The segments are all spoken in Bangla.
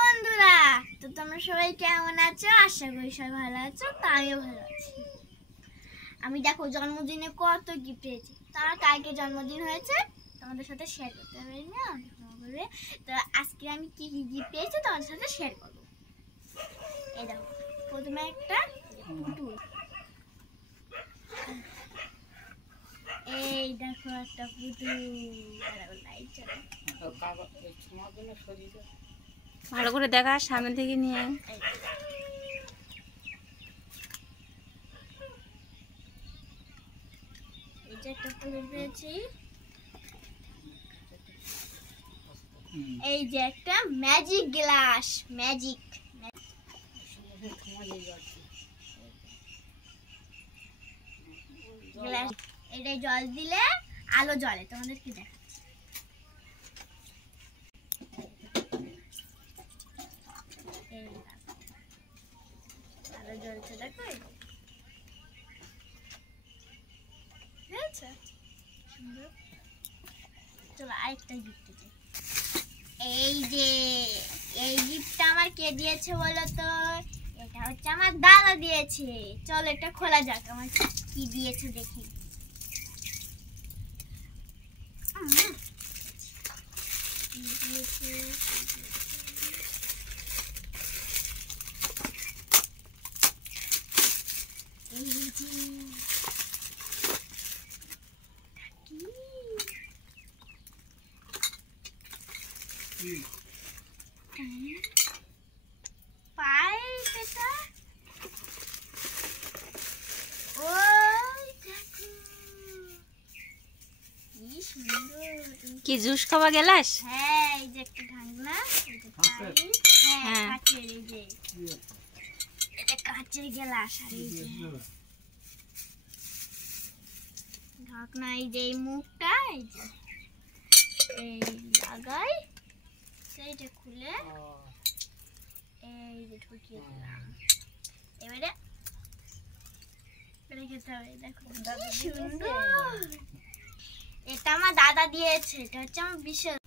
বন্ধুরা, তো তোমরা সবাই কেমন আছো? আশা করি সবাই ভালো আছো। তো আমিও ভালো আছি। আমি দেখো জন্মদিনে কত গিফট পেয়েছি। তার কালকে জন্মদিন হয়েছে, তোমাদের সাথে শেয়ার করতে পারি না বলে। তো আজকে আমি কি কি গিফট পেয়েছি তোমাদের সাথে শেয়ার করবো। এই দেখো, প্রথমে একটা পুতুল, এই দেখো একটা পুতুল, ভালো করে দেখা, সামনে থেকে নিয়ে একটা পুতুল পেয়েছি। এই যে একটা ম্যাজিক গ্লাস, ম্যাজিক গ্লাস, এটা জল দিলে আলো জ্বলে। তোমাদের কি দেখাচ্ছি, আলো জ্বলছে, দেখো। চলো আরেকটা গিফট দিই। এই যে এই গিফটটা আমার কে দিয়েছে বলো তো? এটা হচ্ছে আমার দাদা দিয়েছে। চলো এটা খোলা যাক, আমার কি দিয়েছে দেখি। কি জুস খাওয়া গেলাস? হ্যাঁ, এই যে একটা ঢাকনা, এই যে হ্যাঁ কাচের, এই যে এটা কাচের গ্লাস, আর এই যে ঢাকনা, এই যে মুখটা, এই যে এই লাগাই, সেইটা খুলে এই যে ঢুকিয়ে দিলাম। এবারে খেতে হবে। দেখো সুন্দর, এটা আমার দাদা দিয়েছে। এটা হচ্ছে আমার বিশেষ।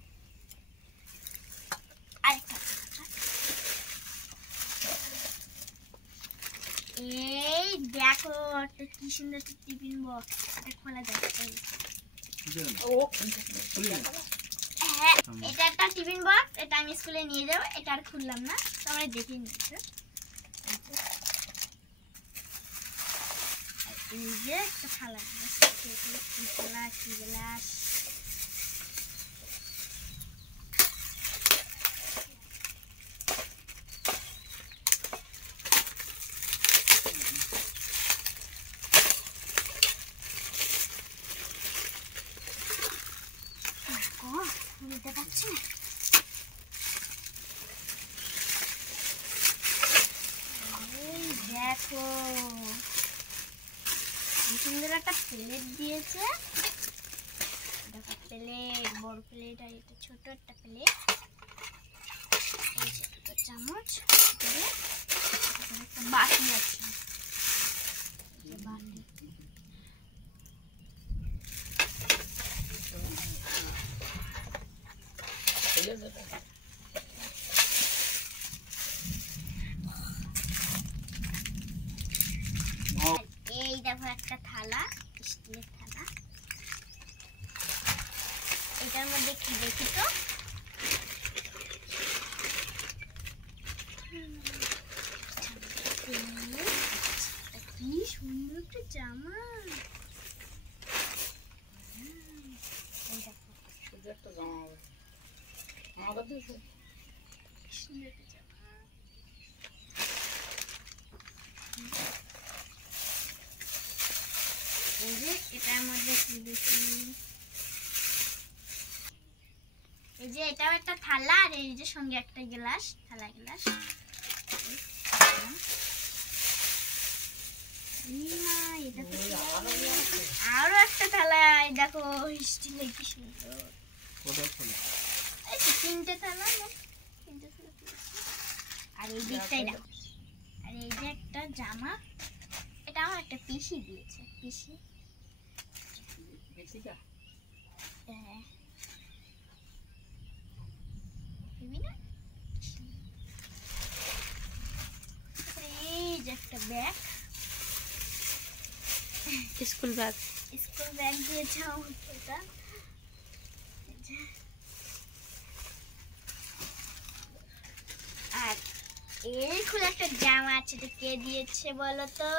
এই দেখো একটা কি সুন্দর একটা টিফিন বক্স, এটা খোলা যাচ্ছে। হ্যাঁ, এটা একটা টিফিন বক্স, এটা আমি স্কুলে নিয়ে যাবো। এটা আর খুললাম না, তোমরা দেখে নিচ্ছ। এই যে একটা থালা, থালা কি গ্লাস, বুঝতে পারছি না। দেখো সুন্দর একটা প্লেট দিয়েছে। দেখো প্লেট, বড় প্লেট, আর এটা ছোট একটা প্লেট। এই যে দুটো চামচ, একটা বাটি আছে, বাটি। এই দেখো একটা থালা, স্টিলের থালা। এটার মধ্যে কি দেখি তো? কি সুন্দর একটা জামা। এটার মধ্যে কি দেখি, এই যে এটাও একটা থালা, আর এই যে সঙ্গে একটা গ্লাস, থালা গ্লাস। এটা তো আরো একটা থালা, দেখো স্টিলের, কি সুন্দর। এই তো তিনটে থালা, আর এই দিকটাই দেখো, আর এই যে একটা জামা, এটা আমার একটা পিসি দিয়েছে, পিসি। হ্যাঁ, এই যে একটা bag, school bag. School bag দিয়েছে আমাকে এটা। আর এই খুলে একটা জামা আছে, এটা কে দিয়েছে বলো তো?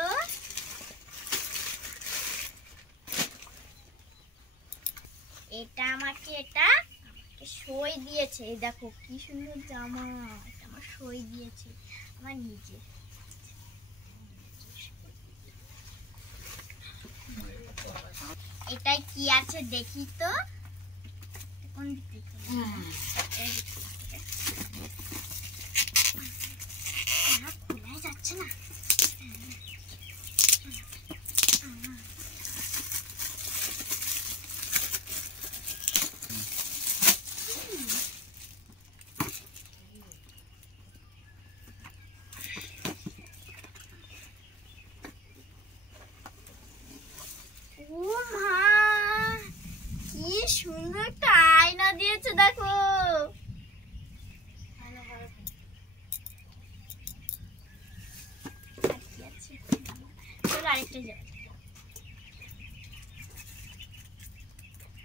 এটা আমাকে সই দিয়েছে। এই দেখো কি সুন্দর জামা, এটা আমার সই দিয়েছে, আমার নিজে। এটাই কি আছে দেখি তো, কোন দিক থেকে? খোলাই যাচ্ছে না। ও মা, কি সুন্দর একটা আয়না দিয়েছে দেখো। আরেকটা যাবে,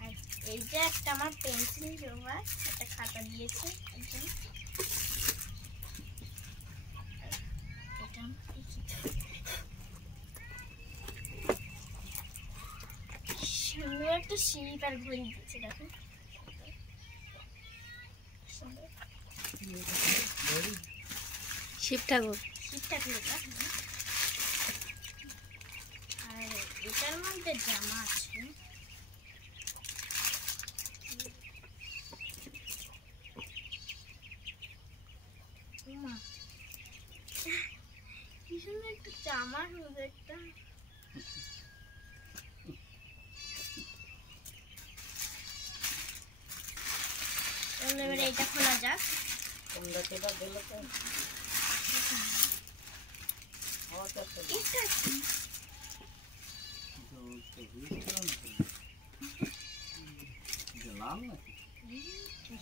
আর এই যে একটা আমার পেন্সিল জমা, একটা খাতা দিয়েছে একজন। সুন্দর একটা শিপ আর ঘড়ি দিয়েছে দেখো, শিব ঠাকুর। শিব ঠাকুর। আর এটার মধ্যে জামা আছে, কি সুন্দর একটা জামা, সুন্দর একটা। এবারে এটা খোলা যাক।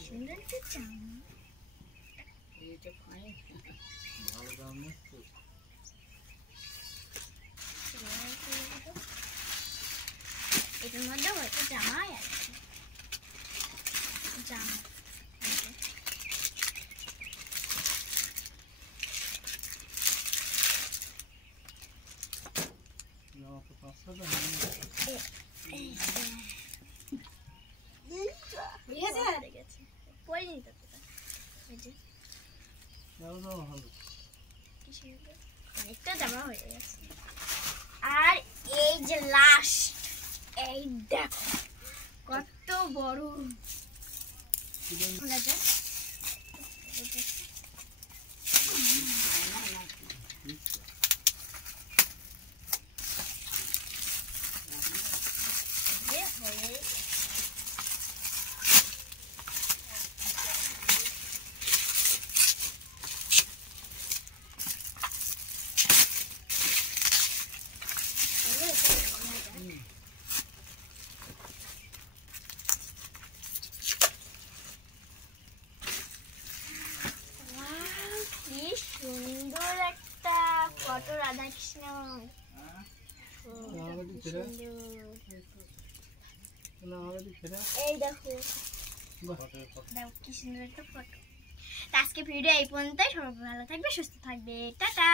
সুন্দর একটা জামা, এটার মধ্যে হয়তো জামাই আছে, জামা। অনেকটা জামা হয়ে গেছে। আর এই যে লাস্ট, এই দেখো কত বড়, খোলা যায়। সুন্দর একটা ফটো রাধাকৃষ্ণ, এই দেখো কি সুন্দর একটা ফটো। আজকে ভিডিও এই পর্যন্তই, সবাই ভালো থাকবে, সুস্থ থাকবে, টাটা।